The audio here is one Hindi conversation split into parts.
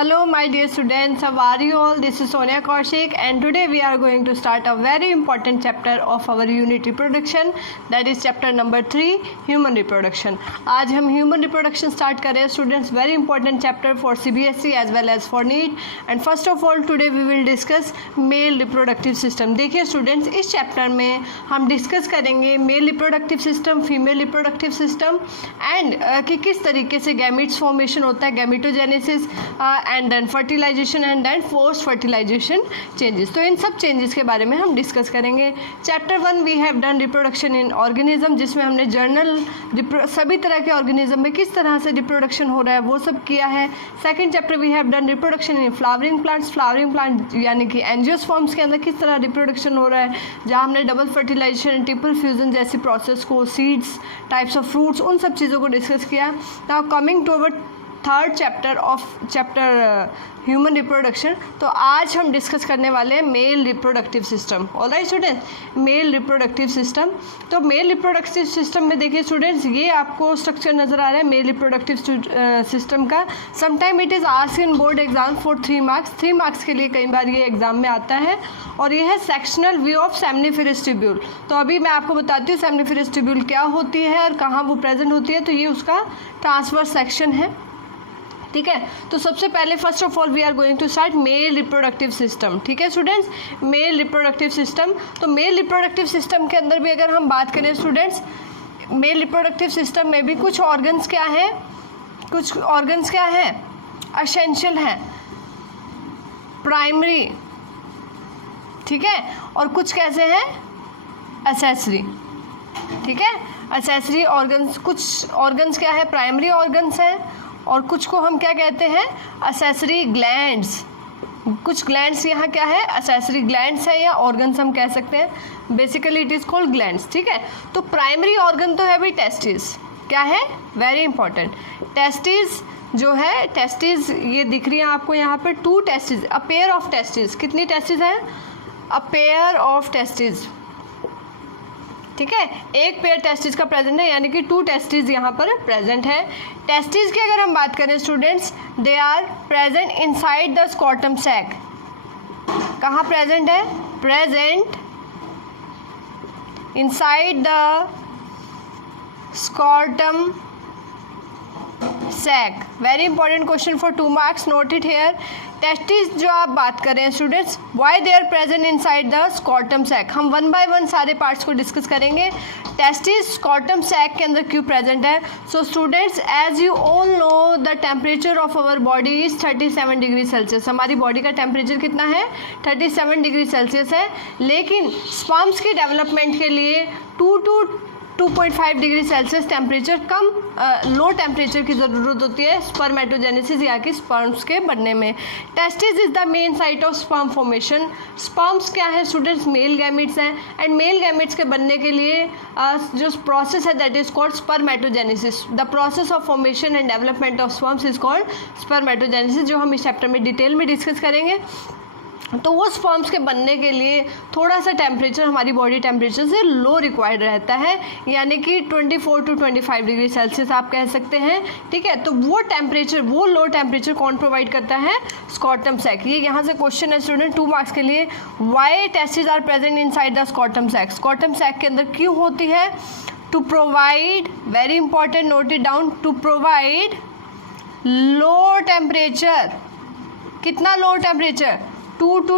Hello my dear students, how are you all? This is Sonia Kaushik and today we are going to start a very important chapter of our unit reproduction, that is chapter number 3 human reproduction. आज हम human reproduction start कर रहे हैं students, very important chapter for CBSE as well as for NEET. And first of all today we will discuss male reproductive system. देखिए students, इस chapter में हम discuss करेंगे male reproductive system, female reproductive system and कि किस तरीके से gametes formation होता है, gametogenesis and then fertilisation and then post fertilisation changes. तो इन सब चेंजेस के बारे में हम डिस्कस करेंगे. Chapter 1 we have done reproduction in organism, जिसमें हमने जर्नल सभी तरह के ऑर्गेनिज्म में किस तरह से रिप्रोडक्शन हो रहा है वो सब किया है. Second chapter we have done reproduction in flowering plants यानी कि एंजियोस्पर्म्स के अंदर किस तरह रिप्रोडक्शन हो रहा है, जहाँ हमने डबल फर्टिलाइजेशन, ट्रिपल फ्यूजन जैसी प्रोसेस को, सीड्स, टाइप्स ऑफ फ्रूट्स, उन सब चीज़ों को डिस्कस किया. Now coming to our third chapter of chapter human reproduction. तो आज हम डिस्कस करने वाले हैं male reproductive system. Alright students, male reproductive system. तो मेल रिप्रोडक्टिव सिस्टम में देखिए स्टूडेंट्स, ये आपको स्ट्रक्चर नज़र आ रहा है मेल रिप्रोडक्टिव सिस्टम का. Sometime it is asked in board exam for 3 marks. 3 marks के लिए कई बार ये एग्जाम में आता है. और ये है सेक्शनल व्यू ऑफ सेमनिफेरस ट्यूब्यूल. तो अभी मैं आपको बताती हूँ सेमनिफेरस ट्यूब्यूल क्या होती है और कहाँ वो प्रेजेंट होती है. तो ये उसका ट्रांसवर्स सेक्शन है. ठीक है, तो सबसे पहले first of all we are going to start male reproductive system. ठीक है स्टूडेंट्स, मेल रिप्रोडक्टिव सिस्टम. तो मेल रिप्रोडक्टिव सिस्टम के अंदर भी अगर हम बात करें स्टूडेंट्स, मेल रिप्रोडक्टिव सिस्टम में भी कुछ ऑर्गन्स क्या हैं, कुछ ऑर्गन्स क्या हैं, एसेंशियल हैं, प्राइमरी, ठीक है, और कुछ कैसे हैं, एक्सेसरी. ठीक है, एक्सेसरी ऑर्गन्स, कुछ ऑर्गन्स क्या है, प्राइमरी ऑर्गन्स हैं, और कुछ को हम क्या कहते हैं, एक्सेसरी ग्लैंड्स. कुछ ग्लैंड्स यहाँ क्या है, एक्सेसरी ग्लैंड्स है या ऑर्गन्स हम कह सकते हैं. Basically it is called glands. ठीक है, तो प्राइमरी ऑर्गन तो है भाई टेस्टिस. क्या है, वेरी इंपॉर्टेंट, टेस्टिस जो है, टेस्टिस ये दिख रही है आपको यहाँ पर, 2 testis, a pair of testis. कितनी टेस्टिस हैं, अ पेयर ऑफ टेस्टिस. ठीक है, एक पेयर टेस्टिस का प्रेजेंट है, यानी कि 2 टेस्टिस यहाँ पर प्रेजेंट है. टेस्टिस की अगर हम बात करें students, they are present inside the scrotum sac. कहाँ प्रेजेंट है, present inside the scrotum sac. Very important question for 2 marks, note it here. Testis जो आप बात कर रहे हैं students, why they are present inside the scrotum sac. हम 1 बाय 1 सारे पार्ट्स को डिस्कस करेंगे. टेस्टिस स्कॉटम सैक के अंदर क्यों प्रेजेंट है. So students, as you all know the temperature of our body is 37 degree Celsius. हमारी बॉडी का टेम्परेचर कितना है, 37 डिग्री सेल्सियस है. लेकिन स्पर्म्स की डेवलपमेंट के लिए 2 to 2.5 degree Celsius temperature come, low temperature की ज़रूरत होती है स्पर्मेटोजेनेसिस या कि स्पर्म्स के बनने में. Testis is the main site of sperm formation. Sperms क्या है स्टूडेंट्स, मेल गैमेट्स हैं, एंड मेल गैमेट्स के बनने के लिए जो प्रोसेस है that is called spermatogenesis. The process of formation and development of sperms is called spermatogenesis, जो हम इस चैप्टर में डिटेल में डिस्कस करेंगे. तो वो स्पर्म्स के बनने के लिए थोड़ा सा टेम्परेचर हमारी बॉडी टेम्परेचर से लो रिक्वायर्ड रहता है, यानी कि 24 to 25 डिग्री सेल्सियस आप कह सकते हैं. ठीक है, तो वो टेम्परेचर, वो लो टेम्परेचर कौन प्रोवाइड करता है, स्कॉटम सैक. ये यहाँ से क्वेश्चन है स्टूडेंट 2 मार्क्स के लिए. Why testis are present inside the scrotum sac. Scrotum sac के अंदर क्यों होती है, to provide, very important, note it down, to provide low temperature. कितना low temperature, 2 to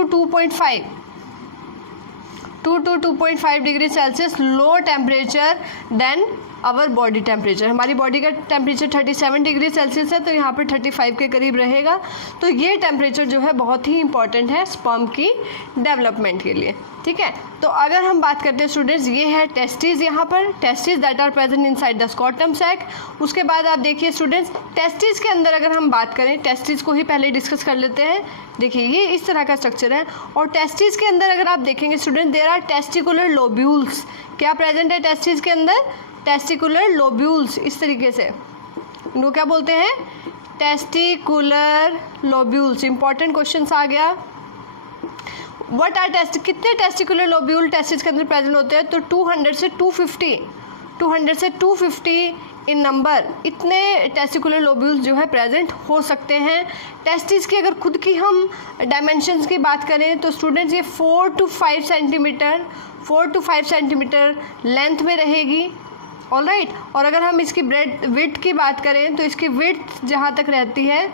2.5 degree Celsius low temperature than our body temperature. हमारी बॉडी का टेम्परेचर 37 डिग्री सेल्सियस है, तो यहाँ पर 35 के करीब रहेगा. तो ये टेम्परेचर जो है बहुत ही इंपॉर्टेंट है स्पर्म की डेवलपमेंट के लिए. ठीक है, तो अगर हम बात करते हैं स्टूडेंट्स, ये है टेस्टिस, यहाँ पर testis that are present inside the scrotum sac. उसके बाद आप देखिए स्टूडेंट्स, टेस्टिस के अंदर अगर हम बात करें, टेस्टिस को ही पहले डिस्कस कर लेते हैं. देखिए ये इस तरह का स्ट्रक्चर है, और टेस्टिस के अंदर अगर आप देखेंगे student, there are testicular lobules. क्या प्रेजेंट है टेस्टिस के अंदर, टेस्टिकुलर लोब्यूल्स. इस तरीके से इनको क्या बोलते हैं, टेस्टिकुलर लोब्यूल्स. इंपॉर्टेंट क्वेश्चन आ गया. व्हाट आर कितने टेस्टिकुलर लोब्यूल टेस्टिस के अंदर प्रेजेंट होते हैं, तो 200 से 250 इन नंबर इतने टेस्टिकुलर लोब्यूल्स जो है प्रेजेंट हो सकते हैं। टेस्टिस की अगर खुद की हम डायमेंशंस की बात करें तो स्टूडेंट्स ये 4 to 5 सेंटीमीटर लेंथ में रहेगी, ऑलराइट। और अगर हम इसकी ब्रेड विड्थ की बात करें तो इसकी विड्थ जहाँ तक रहती है,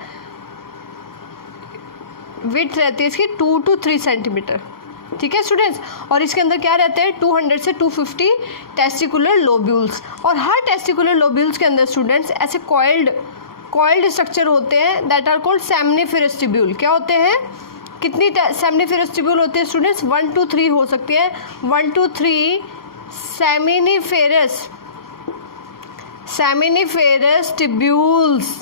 विड्थ रहती है इसकी 2 to 3 सेंटीमीटर, ठीक है स्टूडेंट्स। और इसके अंदर क्या रहते हैं 200 से 250 टेस्टिकुलर लोब्यूल्स। और हर टेस्टिकुलर लोब्यूल्स के अंदर स्टूडेंट्स ऐसे कॉइल्ड स्ट्रक्चर होते हैं that are called seminiferous tubule. क्या होते हैं, कितनी सेमनिफेरस ट्यूब्यूल होती है स्टूडेंट्स, 1 to 3 हो सकती है, 1 to 3 सेमिनिफेरस ट्यूब्यूल्स,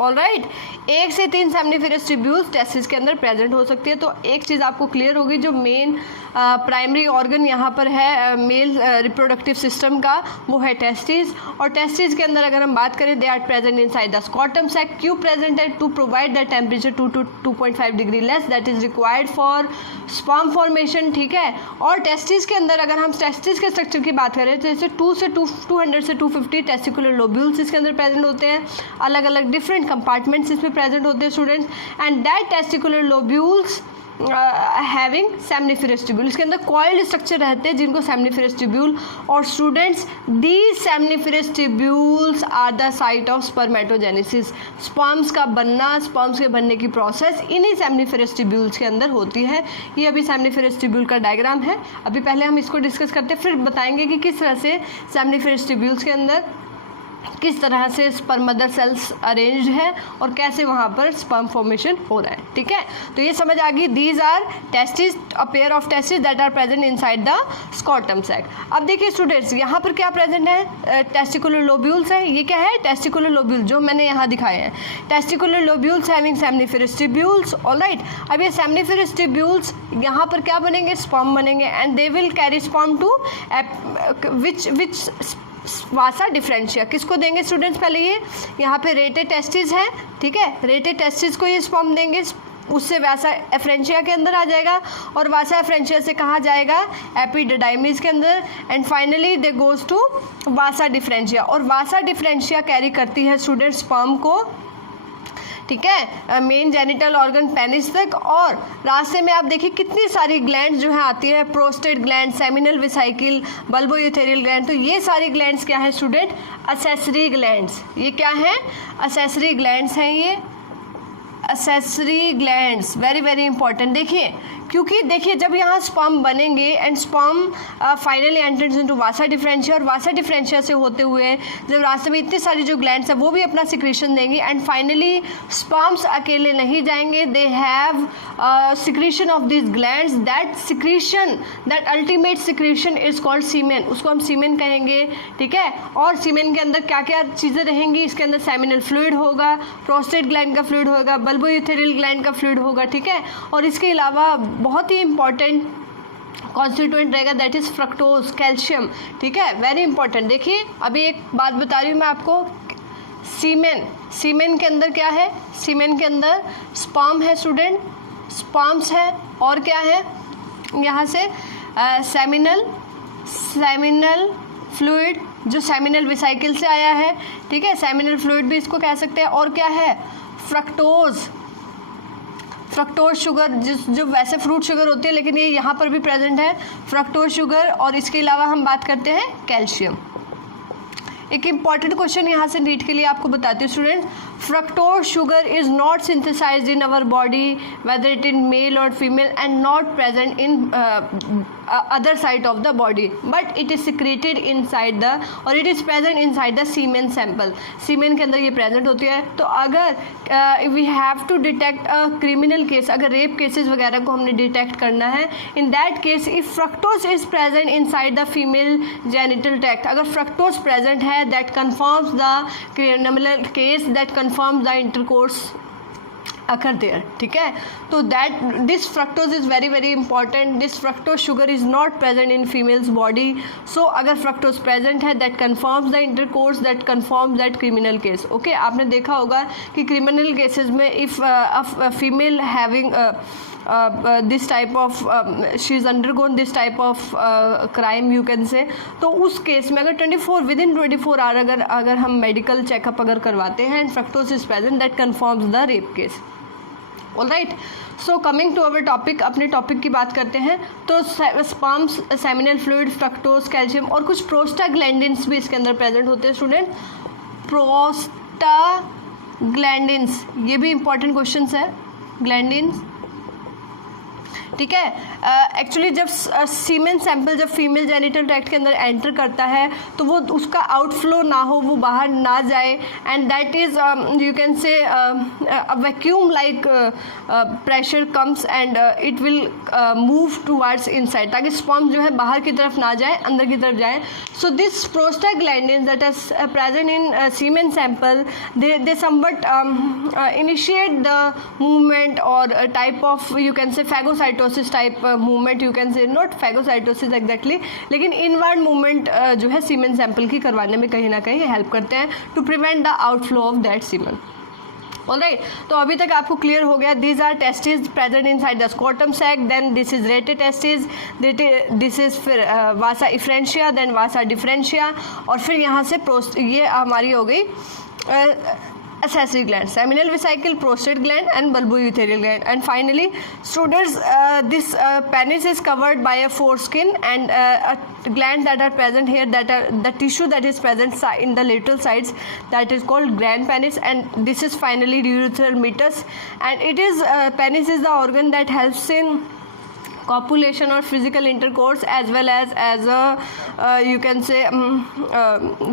ऑलराइट। 1 से 3 सेमनिफेरस ट्यूब्यूल्स टेस्टिस के अंदर प्रेजेंट हो सकती है। तो एक चीज़ आपको क्लियर होगी, जो मेन प्राइमरी ऑर्गन यहाँ पर है मेल रिप्रोडक्टिव सिस्टम का, वो है टेस्टिस। और टेस्टिस के अंदर अगर हम बात करें, they are present inside the scrotum sac. क्यों प्रेजेंट है, to provide the temperature 2 to 2.5 degree less that is required for sperm formation, ठीक है। और टेस्टिस के अंदर अगर हम टेस्टिस के स्ट्रक्चर की बात करें तो जैसे 200 से 250 टेस्टिकुलर लोब्यूल्स इसके अंदर प्रेजेंट होते हैं, अलग अलग डिफरेंट कंपार्टमेंट्स इसमें प्रेजेंट होते हैं students. And that testicular lobules having seminiferous tubule, इसके अंदर कॉइल्ड स्ट्रक्चर रहते हैं जिनको सेमनिफेरस ट्यूब्यूल। और students these seminiferous tubules are the site of spermatogenesis. Sperms का बनना, स्पर्म्स के बनने की प्रोसेस इन्हीं सेमनिफेरस ट्यूब्यूल्स के अंदर होती है। ये अभी सेमनिफेरस ट्यूब्यूल का डायग्राम है, अभी पहले हम इसको डिस्कस करते हैं, फिर बताएंगे कि किस तरह से सेमनिफेरस ट्यूब्यूल्स के अंदर किस तरह से स्पर्म मदर सेल्स अरेंज्ड है और कैसे वहाँ पर स्पर्म फॉर्मेशन हो रहा है, ठीक है। तो ये समझ आ गई, these are testis, a pair of testis that are present inside the scrotum sac. अब देखिए स्टूडेंट्स, यहाँ पर क्या प्रेजेंट है, टेस्टिकुलर लोब्यूल्स है। ये क्या है, टेस्टिकुलर लोब्यूल जो मैंने यहाँ दिखाए हैं, testicular lobules having सेमनिफेरस tubules, alright. अब ये सेमनिफेरस ट्यूब्यूल्स यहाँ पर क्या बनेंगे, स्पर्म बनेंगे, and they will carry sperm to which vasa deferentia. किसको देंगे स्टूडेंट्स, पहले ये यहाँ पे रेटे टेस्टिस है, ठीक है, रेटे टेस्टिस को ये स्पर्म देंगे, उससे वासा एफ्रेंशिया के अंदर आ जाएगा, और वासा एफ्रेंशिया से कहाँ जाएगा, एपिडिडाइमिस के अंदर, and finally they goes to vasa deferentia. और वासा डिफरेंशिया कैरी करती है स्टूडेंट्स स्पर्म को, ठीक है, मेन जेनिटल ऑर्गन पेनिस तक। और रास्ते में आप देखिए कितनी सारी ग्लैंड्स जो है आती है, prostate gland, seminal vesicle, bulbourethral gland. तो ये सारी ग्लैंड्स क्या है स्टूडेंट, असेसरी ग्लैंड्स। ये क्या है, असेसरी ग्लैंड्स हैं, ये accessory glands, very very important. देखिए, क्योंकि देखिए जब यहाँ स्पर्म बनेंगे and sperm finally enters into Vasa deferentia, और वासा डिफरेंशिया से होते हुए जब रास्ते में इतनी सारी जो ग्लैंड्स है वो भी अपना सिक्रीशन देंगे, एंड फाइनली स्पर्म्स अकेले नहीं जाएंगे, they have secretion of this glands, that secretion, that ultimate secretion is called semen, उसको हम सीमेन कहेंगे, ठीक है। और सीमेन के अंदर क्या क्या चीज़ें रहेंगी, इसके अंदर सेमिनल फ्लूइड होगा, प्रोस्टेट ग्लैंड का फ्लूइड होगा, बल्बोयूथेरियल ग्लैंड का फ्लूइड होगा, ठीक है। और इसके अलावा बहुत ही इंपॉर्टेंट कॉन्स्टिट्यूएंट रहेगा दैट इज़ फ्रक्टोज, कैल्शियम, ठीक है, वेरी इंपॉर्टेंट। देखिए अभी एक बात बता रही हूँ मैं आपको, सीमेन के अंदर क्या है, सीमेन के अंदर स्पर्म है स्टूडेंट, स्पर्म्स है, और क्या है यहाँ से सेमिनल फ्लूइड जो सेमिनल वेसिकल से आया है, ठीक है, सेमिनल फ्लूइड भी इसको कह सकते हैं। और क्या है, फ्रक्टोज शुगर, जो वैसे फ्रूट शुगर होती है लेकिन ये यहाँ पर भी प्रेजेंट है, फ्रक्टोज शुगर। और इसके अलावा हम बात करते हैं कैल्शियम। एक इम्पॉर्टेंट क्वेश्चन यहाँ से नीट के लिए आपको बताती हूँ student, fructose sugar is not synthesized in our body whether it in male और female and not present in other side of the body, but it is secreted inside the, और it is present inside the semen sample. Semen के अंदर ये प्रेजेंट होती है। तो अगर we have to detect a criminal case, अगर रेप केसेस वगैरह को हमने डिटेक्ट करना है, in that case if fructose is present inside the female genital tract, अगर फ्रक्टोज प्रेजेंट है that confirms the criminal case, that confirms the intercourse occur there, ठीक है. तो that this fructose is very very important. This fructose sugar is not present in female's body. So अगर fructose present है, that confirms the intercourse, that confirms that criminal case. Okay, आपने देखा होगा कि criminal cases में if a female having this type of she is undergone this type of crime you can say, तो उस केस में अगर 24 within 24 आवर अगर हम मेडिकल चेकअप अगर करवाते हैं and fructose is present, that confirms the rape case. Alright, so coming to our topic, अपने टॉपिक की बात करते हैं. तो sperms, seminal fluid, fructose, calcium और कुछ प्रोस्टाग्लैंडिन्स भी इसके अंदर प्रेजेंट होते हैं स्टूडेंट. प्रोस्टाग्लैंडिन्स, ये भी इंपॉर्टेंट क्वेश्चन है. ग्लैंडिन्स, ठीक है. एक्चुअली जब सीमेन सैंपल जब फीमेल जेनिटल ट्रैक्ट के अंदर एंटर करता है तो वो उसका आउटफ्लो ना हो, वो बाहर ना जाए, and that is you can से vacuum like pressure comes and it will move towards inside, ताकि स्पर्म जो है बाहर की तरफ ना जाए, अंदर की तरफ जाए. So this prostaglandins that is present in semen sample, they somewhat initiate the movement और type of you can say phagocytosis type movement, you can say not phagocytosis exactly, लेकिन इनवर्ड मूवमेंट जो है सीमेन सैंपल की करवाने में कहीं ना कहीं हेल्प करते हैं to prevent the outflow of that semen. Alright, तो अभी तक आपको क्लियर हो गया. These are testis present inside the scrotum sac, then this is rete testis, this is फिर वासा इफ्रेंशिया, देन वासा डिफरेंशिया, और फिर यहाँ से ये हमारी हो गई accessory gland, seminal vesicle, prostate gland and bulbouteral gland. And finally students, this penis is covered by a foreskin and glands that are present here, that are the tissue that is present in the lateral sides, that is called grand penis, and this is finally urethral meatus, and it is penis is the organ that helps in copulation or physical intercourse, as well as a you can say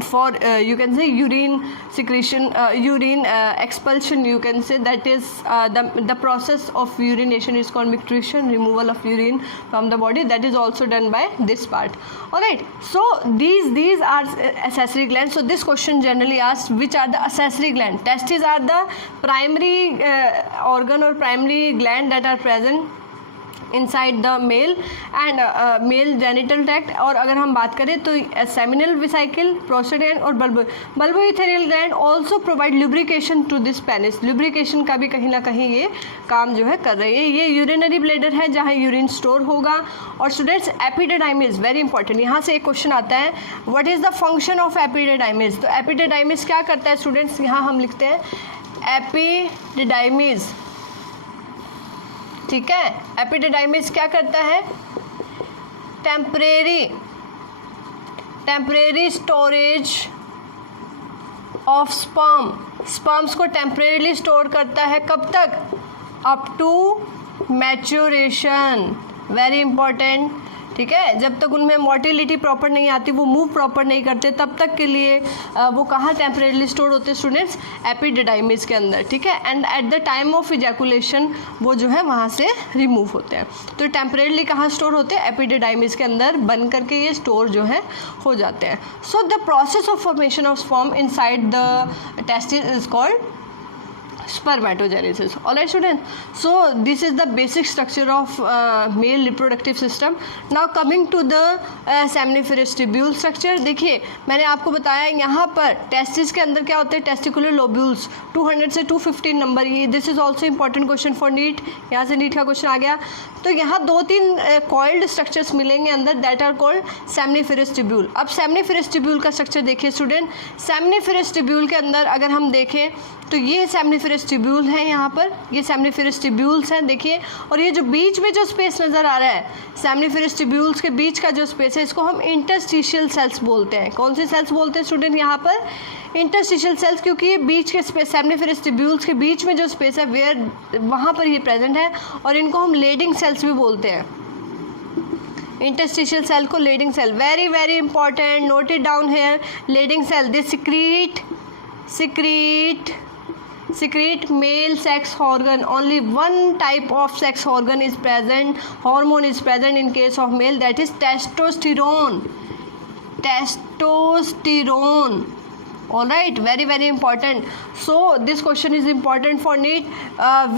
for you can say urine secretion, urine expulsion, you can say, that is the process of urination is called micturition, removal of urine from the body, that is also done by this part. Alright, so these are accessory glands. So this question generally asks, which are the accessory gland? Testes are the primary organ or primary gland that are present inside the male and mail genital tract. और अगर हम बात करें तो सेमिनल वेसिकल, प्रोस्टेट ग्लैंड और bulbourethral gland also provide lubrication to this penis. Lubrication का भी कहीं ना कहीं ये काम जो है कर रही है. ये यूरिनरी ब्लैडर है जहाँ यूरिन स्टोर होगा. और स्टूडेंट्स, एपिडिडाइमिस वेरी इंपॉर्टेंट, यहाँ से एक क्वेश्चन आता है, what is the function of epididymis. तो एपिडिडाइमिस क्या करता है स्टूडेंट्स, यहाँ हम लिखते हैं एपिडिडाइमिस, ठीक है. एपिडिडाइमिस क्या करता है, टेम्परेरी स्टोरेज ऑफ स्पर्म्स को टेम्परेरीली स्टोर करता है. कब तक, up to maturation, very important, ठीक है. जब तक उनमें मोटिलिटी प्रॉपर नहीं आती, वो मूव प्रॉपर नहीं करते, तब तक के लिए वो कहाँ टेम्परेरीली स्टोर होते हैं स्टूडेंट्स, एपिडिडाइमिस के अंदर, ठीक है. And at the time of ejaculation वो जो है वहाँ से रिमूव होते हैं. तो टेम्परेरीली कहाँ स्टोर होते हैं, एपिडिडाइमिस के अंदर बन करके ये स्टोर जो है हो जाते हैं. So the process of formation of sperm inside the testis is called spermatogenesis. Alright students, so this is the basic structure of male reproductive system. Now coming to the seminiferous tubule structure. देखिए मैंने आपको बताया यहाँ पर टेस्टिस के अंदर क्या होते हैं, टेस्टिकुलर लोब्यूल्स, 200 से 215 नंबर. ये this is also important question for NEET, यहाँ से नीट का क्वेश्चन आ गया. तो यहाँ 2-3 कॉइल्ड स्ट्रक्चर्स मिलेंगे अंदर, that are called seminiferous tubule. अब सेमनिफेरस ट्यूब्यूल का स्ट्रक्चर देखिए स्टूडेंट. सेमनिफेरस ट्यूब्यूल के अंदर अगर हम देखें तो ये सेमनिफेरस ट्यूब्यूल है, यहाँ पर ये सेमनिफेरस ट्यूब्यूल्स हैं देखिए. और ये जो बीच में जो स्पेस नज़र आ रहा है, सेमनिफेरस ट्यूब्यूल्स के बीच का जो स्पेस है, इसको हम इंटरस्टिशियल सेल्स बोलते हैं. कौन से सेल्स बोलते हैं स्टूडेंट यहाँ पर, इंटरस्टिशियल सेल्स, क्योंकि ये बीच के स्पेस, सेमनिफेरस ट्यूब्यूल्स के बीच में जो स्पेस है वेयर, वहाँ पर ये प्रेजेंट है. और इनको हम लेडिंग सेल्स भी बोलते हैं. इंटरस्टिशियल सेल को Leydig cell, very very important, note it down here. Leydig cell, they secrete male sex organ. Only one type of sex organ is present, hormone is present in case of male, that is testosterone. Alright, very very important. So this question is important for NEET.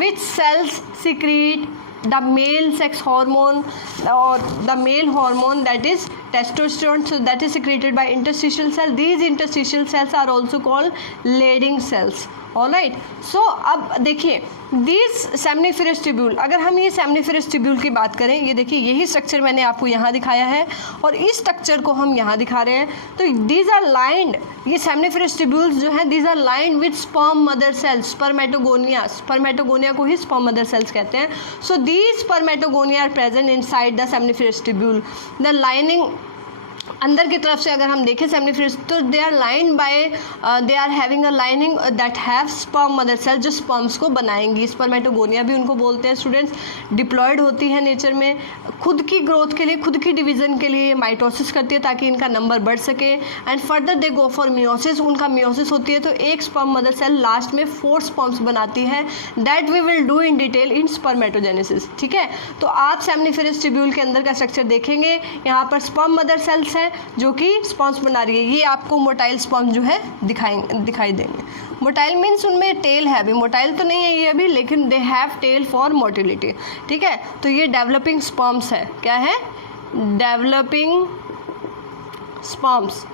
Which cells secrete the male sex hormone or the male hormone, that is testosterone? So that is secreted by interstitial cell. These interstitial cells are also called Leydig cells. Alright, so अब देखिए दिस सेमनीफेरस ट्यूब्यूल, अगर हम ये सेमनीफेरस ट्यूब्यूल की बात करें, ये देखिए यही स्ट्रक्चर मैंने आपको यहाँ दिखाया है और इस स्ट्रक्चर को हम यहाँ दिखा रहे हैं. तो दीज आर लाइंड, ये सेमनीफेरस ट्यूब्यूल्स जो हैं these are lined with sperm mother cells, spermatogonia, spermatogonia को ही स्पर्म मदर सेल्स कहते हैं. So these spermatogonia are present inside the seminiferous tubule. The lining अंदर की तरफ से अगर हम देखें सेमनीफेरस, तो they are lined by, they are having a lining that have sperm mother cell, जो स्पर्म्स को बनाएंगी. स्पर्मेटोगोनिया भी उनको बोलते हैं स्टूडेंट्स. डिप्लॉयड होती है नेचर में, खुद की ग्रोथ के लिए, खुद की डिवीजन के लिए माइटोसिस करती है ताकि इनका नंबर बढ़ सके. And further they go for meiosis, उनका मियोसिस होती है तो एक स्पर्म मदर सेल लास्ट में 4 स्पर्म्स बनाती है. That we will do in detail in spermatogenesis. ठीक है, तो आप सेमनीफेरस ट्यूब्यूल के अंदर का स्ट्रक्चर देखेंगे. यहाँ पर स्पर्म मदर सेल्स हैं जो कि स्पॉन्स बना रही है. ये आपको मोटाइल स्पॉन्स जो है दिखाई देंगे. मोटाइल मीन्स उनमें टेल है, अभी मोटाइल तो नहीं है ये अभी, लेकिन they have tail for motility. ठीक है, तो ये डेवलपिंग स्पर्म्स है. क्या है? Developing sperms.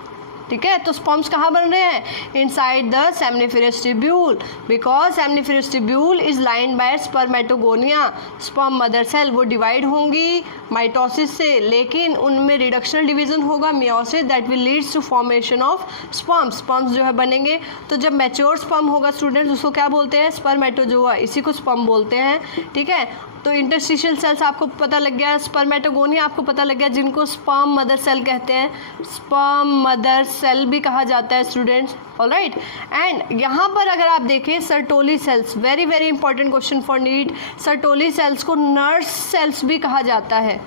ठीक है, तो स्पर्म्स कहाँ बन रहे हैं? Inside the seminiferous tubule, because seminiferous tubule is lined by spermatogonia. Sperm mother cell वो डिवाइड होंगी माइटोसिस से, लेकिन उनमें रिडक्शनल डिवीजन होगा, meiosis, that will leads to formation of sperms. Sperms जो है बनेंगे. तो जब मैच्योर स्पर्म होगा स्टूडेंट्स, उसको क्या बोलते हैं? स्पर्मेटोजोआ, इसी को स्पर्म बोलते हैं. ठीक है, तो इंटरस्टिशियल सेल्स आपको पता लग गया, स्पर्मेटोगोनिया आपको पता लग गया, जिनको स्पर्म मदर सेल कहते हैं. स्पर्म मदर सेल भी कहा जाता है स्टूडेंट्स. ऑलराइट, एंड यहाँ पर अगर आप देखें Sertoli cells, very very important question for NEET. Sertoli cells को नर्स सेल्स भी कहा जाता है.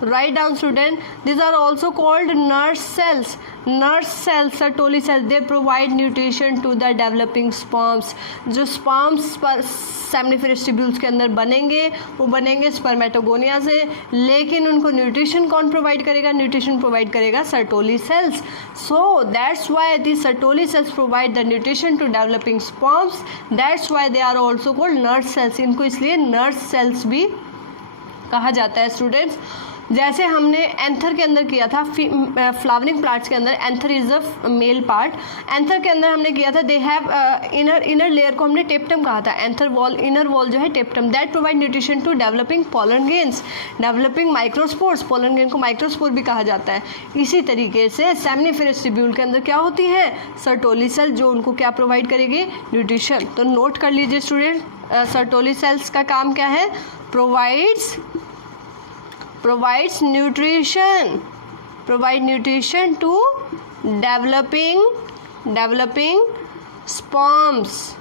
write down student, these are also called nurse cells. Nurse cells, Sertoli cells, they provide nutrition to the developing sperms. जो sperms पर सेमनीफेरस ट्यूब्यूल्स के अंदर बनेंगे वो बनेंगे स्पर्मेटोगोनिया से, लेकिन उनको न्यूट्रिशन कौन प्रोवाइड करेगा? न्यूट्रिशन प्रोवाइड करेगा Sertoli cells. So that's why the Sertoli cells provide the nutrition to developing sperms. That's why they are also called nurse cells. इनको इसलिए नर्स सेल्स भी कहा जाता है स्टूडेंट्स. जैसे हमने एंथर के अंदर किया था, फ्लावरिंग प्लांट्स के अंदर anther is a male part. Anther के अंदर हमने किया था दे हैव इनर लेयर को हमने टेप्टम कहा था. एंथर वॉल, इनर वॉल जो है tapetum, that provide nutrition to developing pollen grains, developing microspores. Pollen grain को माइक्रोस्पोर भी कहा जाता है. इसी तरीके से सेमनीफेरस ट्यूब्यूल के अंदर क्या होती है? सर्टोली सेल, जो उनको क्या प्रोवाइड करेगी? न्यूट्रिशन. तो नोट कर लीजिए स्टूडेंट, सर्टोली सेल्स का काम क्या है? provides nutrition to developing sperms.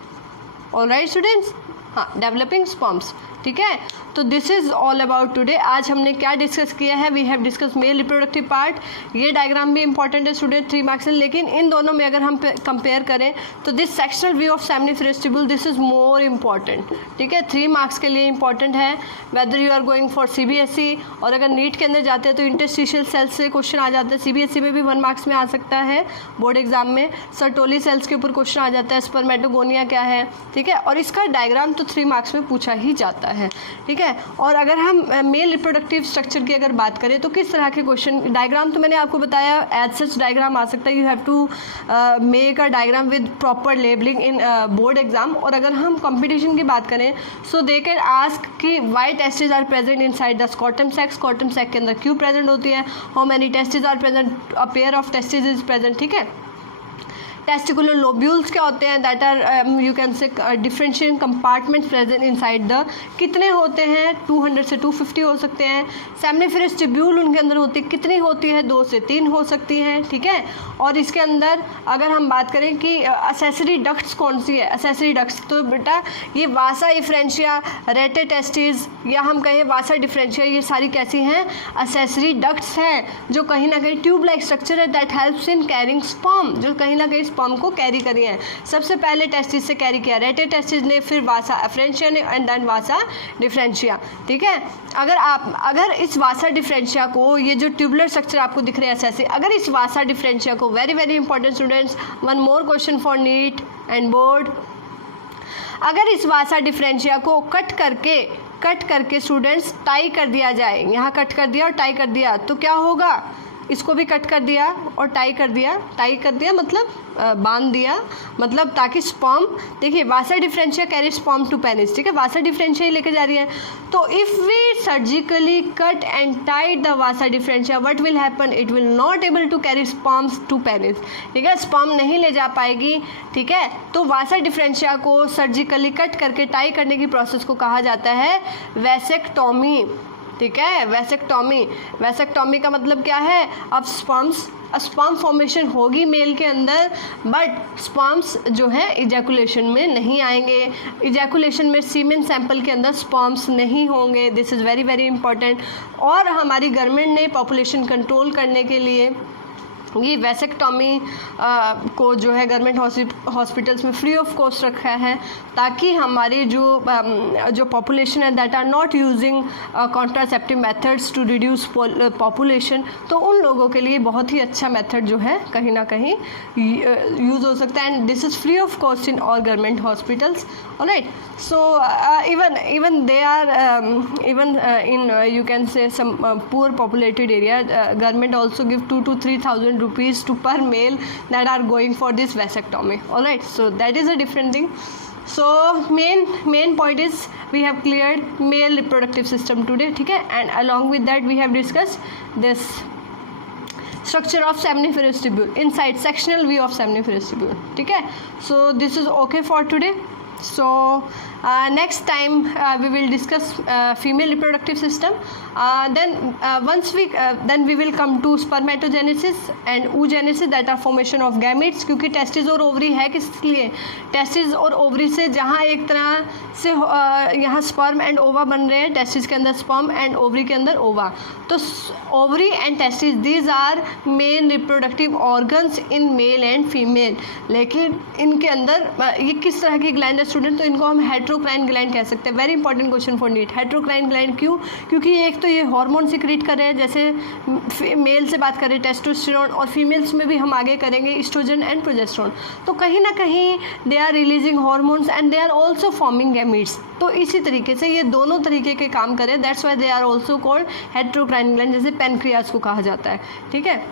All right students, हाँ, developing sperms. ठीक है, तो this is all about today. आज हमने क्या डिस्कस किया है? We have discuss male reproductive part. ये डायग्राम भी इंपॉर्टेंट है स्टूडेंट, 3 मार्क्स है, लेकिन इन दोनों में अगर हम कंपेयर करें तो this sectional view of seminiferous tubule, this is more important. ठीक है, 3 मार्क्स के लिए इंपॉर्टेंट है, whether you are going for CBSE. और अगर नीट के अंदर जाते हैं तो इंटरस्टिशियल सेल्स से क्वेश्चन आ जाता है. CBSE में भी 1 मार्क्स में आ सकता है बोर्ड एग्जाम में. सर्टोली सेल्स के ऊपर क्वेश्चन आ जाता है, स्पर्मेटोगोनिया क्या है. ठीक है, और इसका डायग्राम तो 3 मार्क्स में पूछा ही जाता है. ठीक है, और अगर हम मेल रिप्रोडक्टिव स्ट्रक्चर की अगर बात करें तो किस तरह के क्वेश्चन, डायग्राम तो मैंने आपको बताया, एज सच डायग्राम आ सकता है. You have to make a diagram with proper labelling in board exam. और अगर हम कंपटीशन की बात करें सो दे कैन आस्क कि why testis are present inside the scrotum sac. Scrotum sac के अंदर क्यों प्रेजेंट होती है? How many testis are present? A pair of testis is present. ठीक है, टेस्टिकुलर लोब्यूल्स क्या होते हैं? That are you can say differentiating compartments present inside the. कितने होते हैं? 200 से 250 हो सकते हैं. सेमनीफेरस ट्यूब्यूल उनके अंदर होती कितनी होती है? 2 से 3 हो सकती हैं. ठीक है, और इसके अंदर अगर हम बात करें कि असेसरी डक्ट्स कौन सी है? असेसरी डक्ट्स तो बेटा ये वासा इफ्रेंशिया, रेटे टेस्टिस, या हम कहें वासा डिफरेंशिया, ये सारी कैसी हैं? असेसरी डक्ट्स हैं, जो कहीं ना कहीं ट्यूब लाइक स्ट्रक्चर है that helps in carrying sperm, जो कहीं ना कहीं स्पर्म को कैरी करी हैं। सबसे पहले टेस्टिस से कैरी किया रेटे टेस्टिस ने, फिर वासा एफरेंशिया ने एंड देन वासा डिफरेंशिया। ठीक है, अगर इस वासा डिफरेंशिया को, ये जो ट्यूबुलर स्ट्रक्चर आपको दिख रहे हैं ऐसे, अगर इस वासा डिफरेंशिया को, very very important students, one more question for neat and board, अगर इस वासा डिफरेंशिया को कट करके स्टूडेंट्स टाई कर दिया जाए, यहाँ कट कर दिया और टाई कर दिया, तो क्या होगा, इसको भी कट कर दिया और टाई कर दिया मतलब बांध दिया, मतलब ताकि स्पर्म, देखिए vasa deferentia carry sperm to penis, ठीक है, वासा डिफरेंशिया ही लेके जा रही है। तो if we surgically cut and tied the vasa deferentia, what will happen, it will not able to carry sperms to penis, ठीक है, स्पर्म नहीं ले जा पाएगी। ठीक है, तो वासा डिफरेंशिया को सर्जिकली कट करके टाई करने की प्रोसेस को कहा जाता है वैसेक्टोमी। ठीक है, वैसेक्टोमी का मतलब क्या है, अब स्पर्म फॉर्मेशन होगी मेल के अंदर, बट स्पर्म्स जो है इजैकुलेशन में नहीं आएंगे, इजैकुलेशन में सीमेन सैंपल के अंदर स्पर्म्स नहीं होंगे। This is very very important. और हमारी गवर्नमेंट ने पॉपुलेशन कंट्रोल करने के लिए ये वैसेक्टोमी को जो है गवर्नमेंट हॉस्पिटल्स में फ्री ऑफ कॉस्ट रखा है, ताकि हमारी जो पॉपुलेशन है that are not using contraceptive methods to reduce population, तो उन लोगों के लिए बहुत ही अच्छा मेथड जो है कहीं ना कहीं यूज़ हो सकता है, and this is free of cost in all government hospitals. Alright, so even they are even in you can say some poor populated area, government also give 2,000 to 3,000 rupees to per male that are going for this vasectomy. All right, so that is a different thing. So main point is we have cleared male reproductive system today, ठीक है, and along with that we have discussed this structure of seminiferous tubule, inside sectional view of seminiferous tubule. ठीक है, so this is okay for today. So next time we will discuss female reproductive system, then then we will come to spermatogenesis and oogenesis, that are formation of gametes, क्योंकि टेस्टिस और ओवरी है किस लिए, टेस्टिस और ओवरी से जहाँ एक तरह से यहाँ स्पर्म एंड ओवा बन रहे हैं, टेस्टिस के अंदर स्पर्म एंड ओवरी के अंदर ओवा, तो ovary and testis these are main reproductive organs in male and female. लेकिन इनके अंदर ये किस तरह की ग्लैंड है स्टूडेंट, तो इनको हम हेट्रोक्राइन ग्लैंड कह सकते हैं। Very important question for NEET, heterocrine gland क्यों, क्योंकि एक तो ये हार्मोन सिक्रीट कर रहे हैं, जैसे मेल से बात करें टेस्टोस्टेरोन, और फीमेल्स में भी हम आगे करेंगे ईस्ट्रोजन एंड प्रोजेस्टेरोन, तो कहीं ना कहीं they are releasing hormones and they are also forming gametes. तो इसी तरीके से ये दोनों तरीके के काम करें, that's why they are also called heterocrine gland, जैसे पेनक्रियास को कहा जाता है। ठीक है,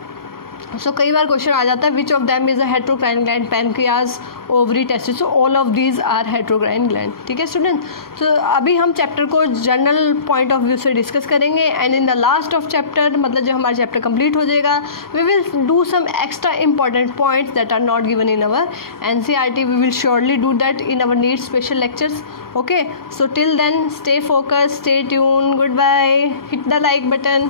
सो कई बार क्वेश्चन आ जाता है which of them is a heterocrine gland, pancreas, ovary, testis, so all of these are heterocrine gland. ठीक है स्टूडेंट, तो अभी हम चैप्टर को जनरल पॉइंट ऑफ व्यू से डिस्कस करेंगे, and in the last of chapter, मतलब जब हमारा चैप्टर कंप्लीट हो जाएगा, we will do some extra important points that are not given in our NCERT. We will surely do that in our need special lectures. Okay, so till then stay focused, stay tuned, goodbye, hit the like button.